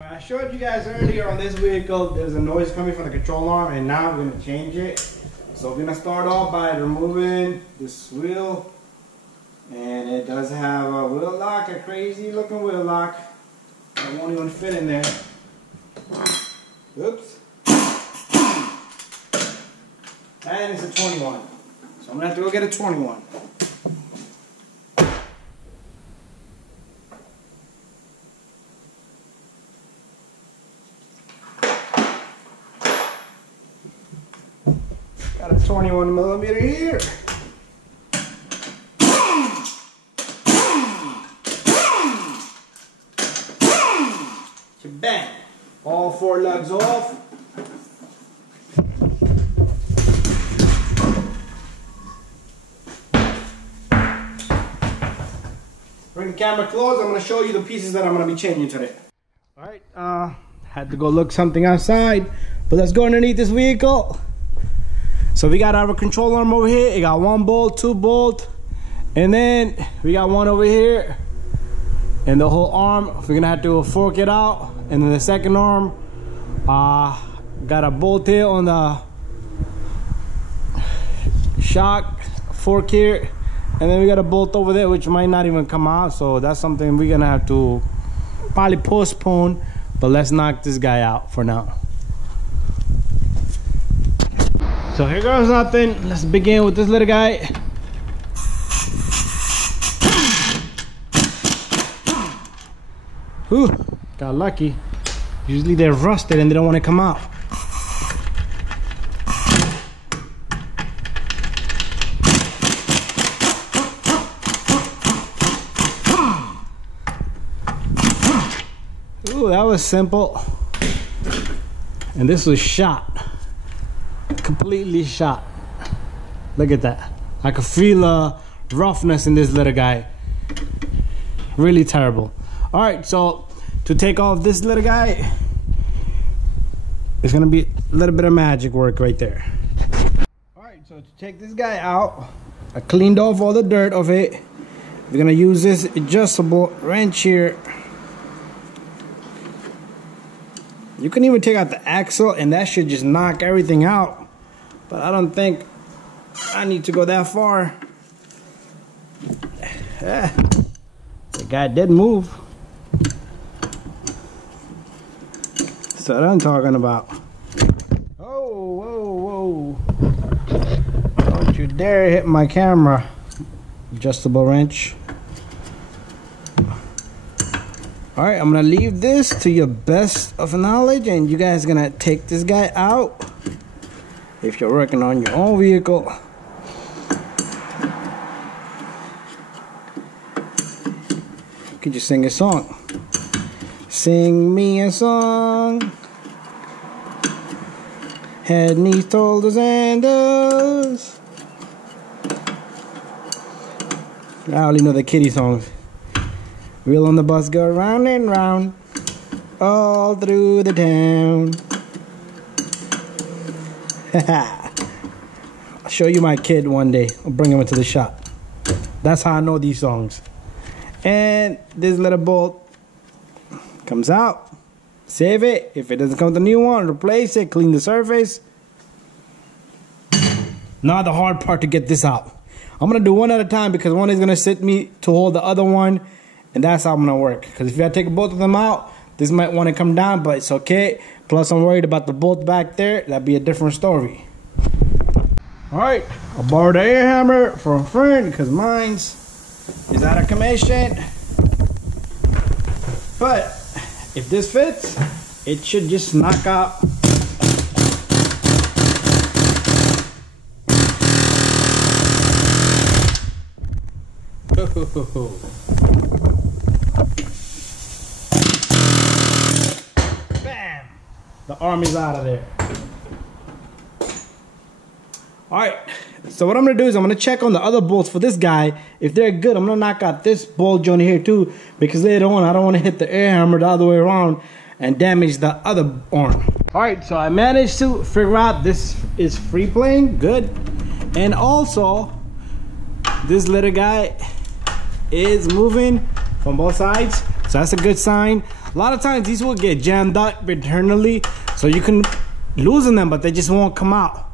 I showed you guys earlier on this vehicle, there's a noise coming from the control arm, and now I'm going to change it. So we're going to start off by removing this wheel, and it does have a wheel lock, a crazy looking wheel lock. It won't even fit in there. Oops. And it's a 21. So I'm going to have to go get a 21. Got a 21mm here. Bang! All four lugs off. Bring the camera close. I'm going to show you the pieces that I'm going to be changing today. Alright, had to go look something outside, but let's go underneath this vehicle. So we got our control arm over here. It got 1 bolt, 2 bolt, and then we got one over here. And the whole arm, we're gonna have to fork it out. And then the second arm, got a bolt here on the shock fork here. And then we got a bolt over there, which might not even come out. So that's something we're gonna have to probably postpone. But let's knock this guy out for now. So here goes nothing. Let's begin with this little guy. Whew, got lucky. Usually they're rusted and they don't want to come out. Ooh, that was simple. And this was shot. Completely shot. Look at that. I could feel roughness in this little guy. Really terrible. All right, so to take off this little guy, it's gonna be a little bit of magic work right there. All right, so to take this guy out, I cleaned off all the dirt of it. We're gonna use this adjustable wrench here. You can even take out the axle and that should just knock everything out. But I don't think I need to go that far. Yeah, the guy did move. That's what I'm talking about. Oh, whoa, whoa. Don't you dare hit my camera. Adjustable wrench. Alright, I'm gonna leave this to your best of knowledge, and you guys are gonna take this guy out if you're working on your own vehicle. You could just sing a song. Sing me a song. Head, knees, toes, and toes. I only know the kiddie songs. Wheel on the bus go round and round, all through the town. I'll show you my kid one day. I'll bring him into the shop. That's how I know these songs. And this little bolt comes out. Save it. If it doesn't come with a new one, replace it, clean the surface. Now the hard part to get this out. I'm gonna do one at a time because one is gonna sit me to hold the other one, and that's how I'm gonna work. Because if I take both of them out, this might want to come down, but it's okay. Plus I'm worried about the bolt back there. That'd be a different story. Alright, I borrowed an air hammer from a friend because mine's is out of commission. But if this fits, it should just knock out. Bam! The arm is out of there. Alright, so what I'm going to do is I'm going to check on the other bolts for this guy. If they're good, I'm going to knock out this bolt joint here too, because later on I don't want to hit the air hammer the other way around and damage the other arm. Alright, so I managed to figure out this is free playing, good. And also, this little guy is moving from both sides, so that's a good sign. A lot of times these will get jammed up internally, so you can loosen them, but they just won't come out.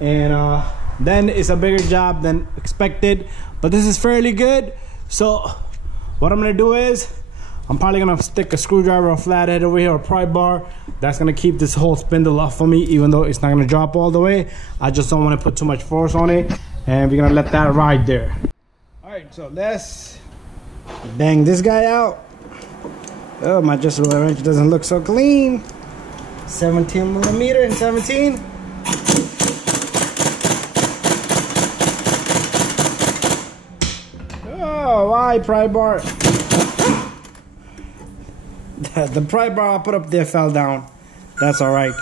And then it's a bigger job than expected, but this is fairly good. So what I'm gonna do is I'm probably gonna stick a screwdriver or flathead over here or pry bar. That's gonna keep this whole spindle off for me, even though it's not gonna drop all the way. I just don't want to put too much force on it, and we're gonna let that ride there. All right, so let's bang this guy out. Oh, my adjustable wrench doesn't look so clean. 17 millimeter and 17. Oh, why pry bar? The pry bar I put up there fell down. That's all right.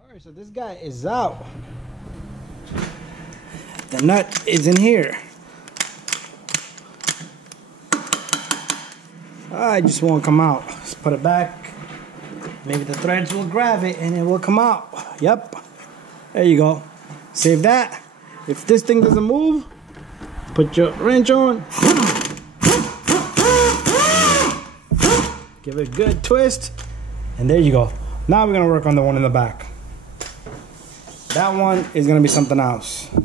All right, so this guy is out. The nut is in here. I just won't come out. Let's put it back. Maybe the threads will grab it and it will come out. Yep. There you go. Save that. If this thing doesn't move, put your wrench on. Give it a good twist. And there you go. Now we're going to work on the one in the back. That one is going to be something else. A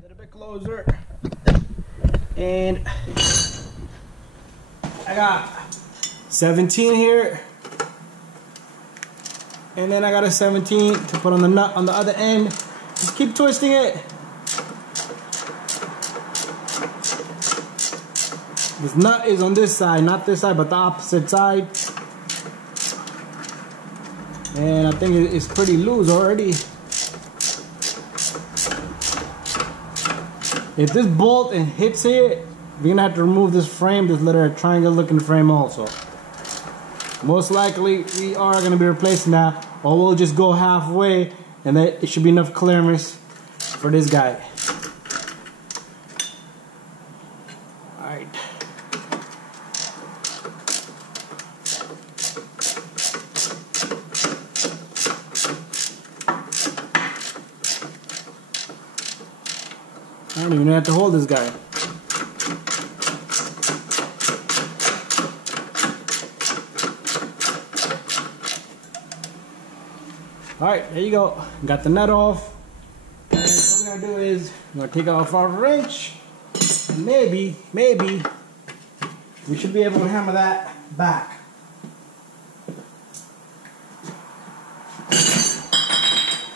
little bit closer. And I got 17 here. And then I got a 17 to put on the nut on the other end. Just keep twisting it. This nut is on this side, not this side, but the opposite side. And I think it's pretty loose already. If this bolt and hits it, we're gonna have to remove this frame, this little triangle looking frame also. Most likely we are gonna be replacing that, or we'll just go halfway and then it should be enough clearance for this guy. Alright. I don't even have to hold this guy. Alright, there you go. Got the nut off. And what we're gonna do is we're gonna take off our wrench. And maybe we should be able to hammer that back.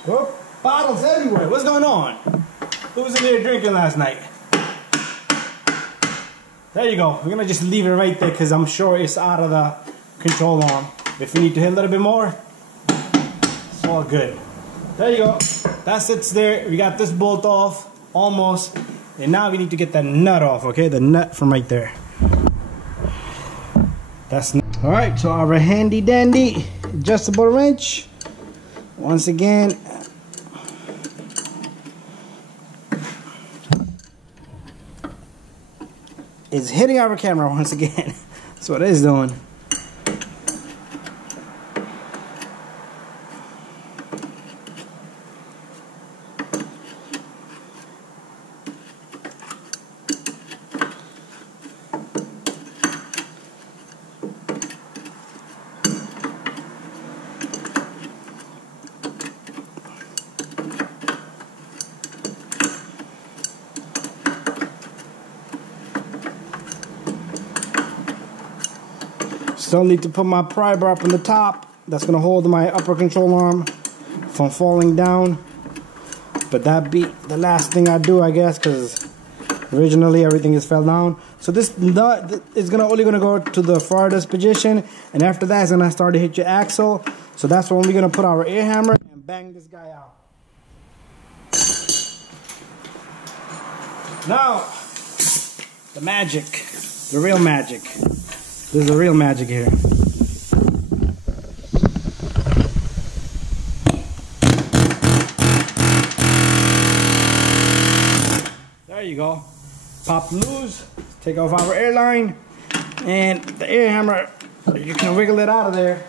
Whoop, bottles everywhere. What's going on? Who was in there drinking last night? There you go. We're gonna just leave it right there because I'm sure it's out of the control arm. If we need to hit a little bit more, it's all good. There you go. That sits there. We got this bolt off almost, and now we need to get that nut off. Okay, the nut from right there. That's all right. So our handy dandy adjustable wrench. Once again. Is hitting our camera once again. That's what it is doing. Still need to put my pry bar up on the top. That's gonna hold my upper control arm from falling down. But that be the last thing I do, I guess, because originally everything just fell down. So this nut is only gonna go to the farthest position, and after that it's gonna start to hit your axle. So that's when we're gonna put our air hammer and bang this guy out. Now, the magic, the real magic. This is the real magic here. There you go. Pop loose, take off our air line, and the air hammer, you can wiggle it out of there.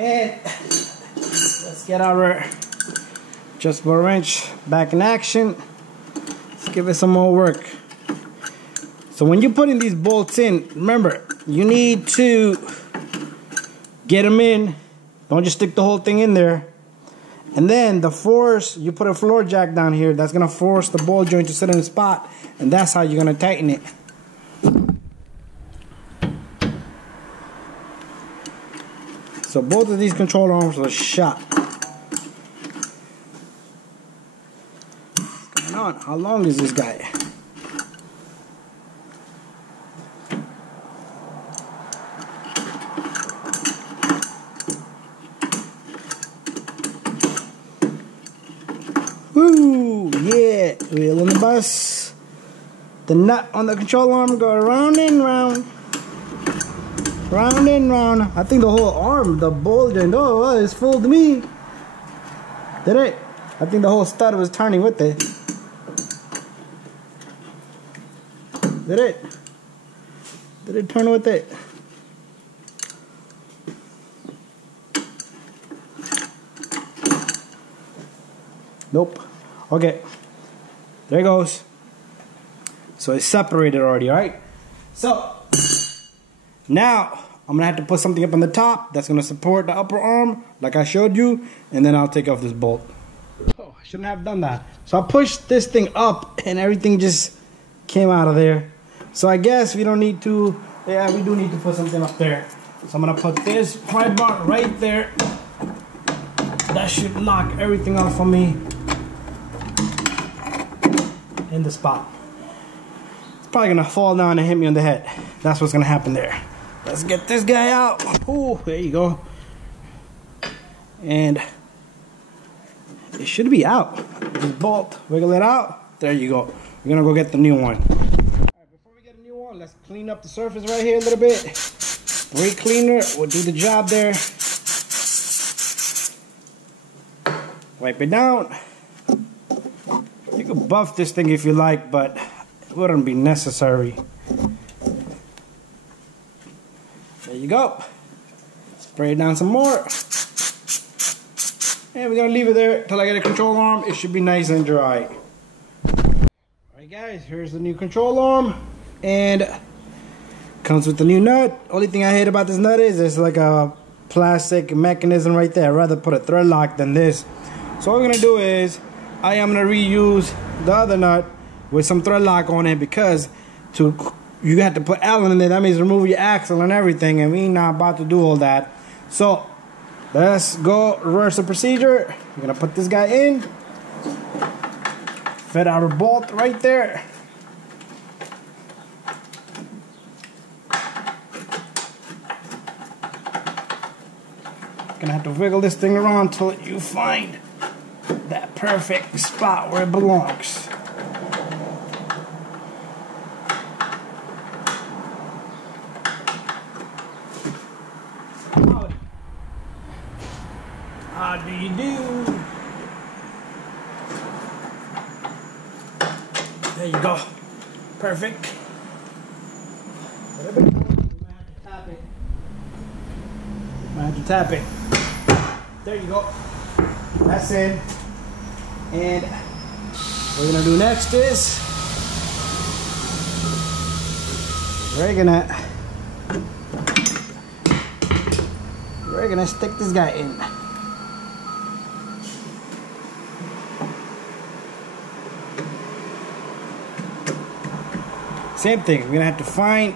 And let's get our adjustable wrench back in action. Let's give it some more work. So when you're putting these bolts in, remember, you need to get them in. Don't just stick the whole thing in there. And then the force, you put a floor jack down here, that's gonna force the ball joint to sit in the spot, and that's how you're gonna tighten it. So both of these control arms are shot. What's going on? How long is this guy? Woo! Yeah! Wheel on the bus. The nut on the control arm go round and round. Round and round. I think the whole arm, the ball joint, oh, it's fooled me. Did it? I think the whole stud was turning with it. Did it? Did it turn with it? Nope. Okay. There it goes. So it's separated already, alright? So now I'm gonna have to put something up on the top that's gonna support the upper arm, like I showed you, and then I'll take off this bolt. Oh, I shouldn't have done that. So I pushed this thing up and everything just came out of there. So I guess we don't need to, yeah, we do need to put something up there. So I'm gonna put this pry bar right there. That should lock everything off for me in the spot. It's probably gonna fall down and hit me on the head. That's what's gonna happen there. Let's get this guy out. Oh, there you go. And it should be out. Just bolt, wiggle it out. There you go. We're gonna go get the new one. All right, before we get a new one, let's clean up the surface right here a little bit. Brake cleaner will do the job there. Wipe it down. You can buff this thing if you like, but it wouldn't be necessary. There you go. Spray it down some more. And we're gonna leave it there till I get a control arm. It should be nice and dry. Alright guys, here's the new control arm. And comes with the new nut. Only thing I hate about this nut is there's like a plastic mechanism right there. I'd rather put a thread lock than this. So what we're gonna do is I am gonna reuse the other nut with some thread lock on it, because you have to put Allen in there. That means remove your axle and everything, and we not about to do all that. So let's go reverse the procedure. We're gonna put this guy in, fit our bolt right there. Gonna have to wiggle this thing around till you find that perfect spot where it belongs. How do you do? There you go. Perfect. We might have to tap it. There you go. That's in. And what we're gonna do next is we're gonna stick this guy in. Same thing, we're gonna have to find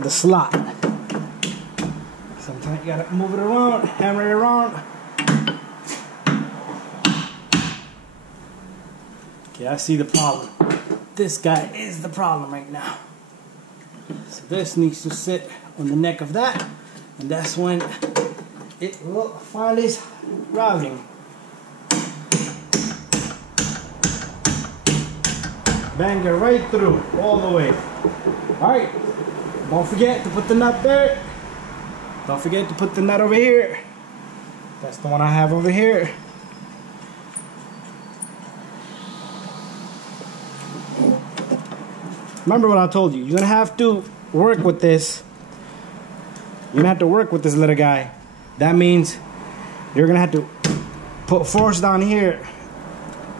the slot. Sometimes you gotta move it around, hammer it around. Okay, I see the problem. This guy is the problem right now. So this needs to sit on the neck of that, and that's when it will find its routing. Bang it right through, all the way. Alright, don't forget to put the nut there. Don't forget to put the nut over here. That's the one I have over here. Remember what I told you. You're gonna have to work with this. You're gonna have to work with this little guy. That means you're gonna have to put force down here,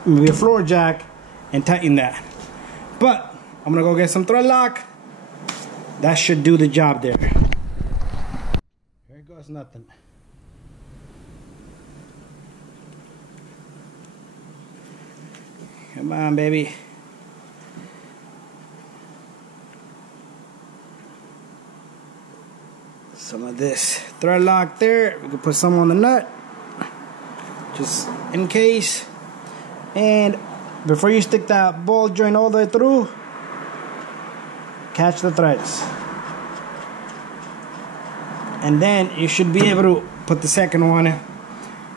maybe a floor jack, and tighten that. But I'm gonna go get some thread lock. That should do the job there. Here goes nothing. Come on, baby. Some of this thread lock there. We can put some on the nut, just in case. And before you stick that ball joint all the way through, catch the threads. And then you should be able to put the second one in.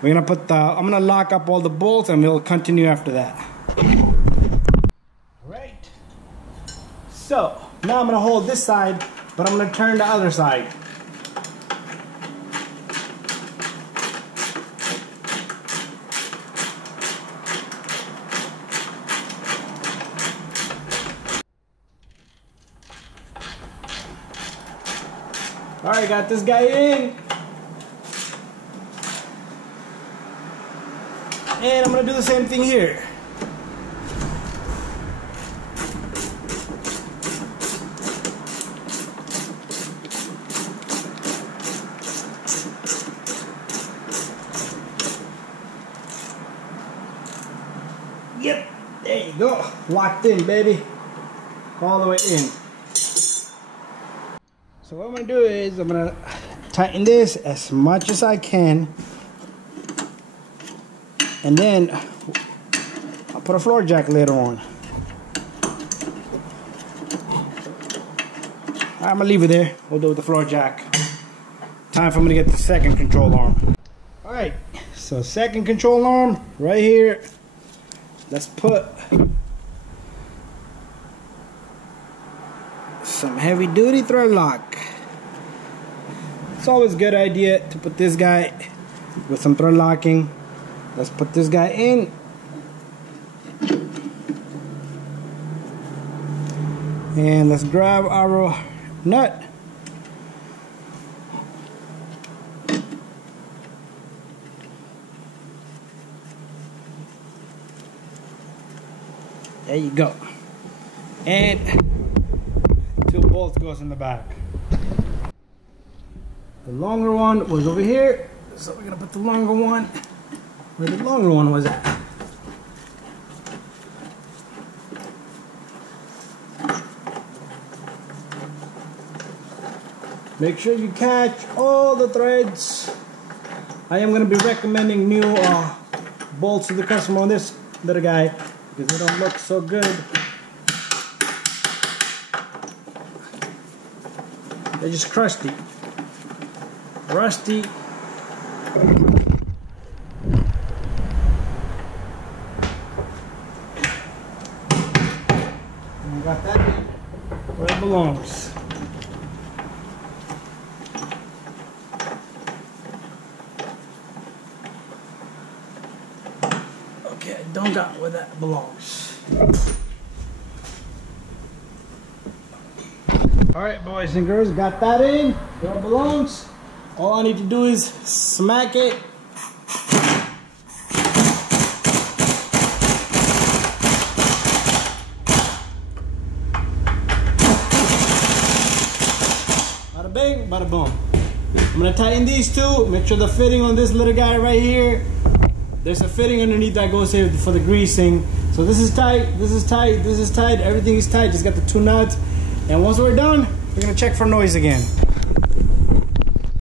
We're gonna put I'm gonna lock up all the bolts and we'll continue after that. Right. So now I'm gonna hold this side, but I'm gonna turn the other side. Alright, got this guy in. And I'm gonna do the same thing here. Yep, there you go. Locked in, baby. All the way in. So what I'm gonna do is I'm gonna tighten this as much as I can, and then I'll put a floor jack later on. I'm gonna leave it there. We'll do it with the floor jack. Time for me to get the second control arm. Alright, so second control arm right here. Let's put some heavy duty thread lock. It's always a good idea to put this guy with some thread locking. Let's put this guy in. And let's grab our nut. There you go. And 2 bolts goes in the back. The longer one was over here, so we're gonna put the longer one where the longer one was at. Make sure you catch all the threads. I am gonna be recommending new bolts to the customer on this little guy because they don't look so good. They're just crusty. Rusty. And got that where it belongs. Okay, I don't got where that belongs. Alright, boys and girls, got that in where it belongs. All I need to do is smack it. Bada bing, bada boom. I'm gonna tighten these two, make sure the fitting on this little guy right here. There's a fitting underneath that goes here for the greasing. So this is tight, this is tight, this is tight, everything is tight, just got the 2 nuts. And once we're done, we're gonna check for noise again.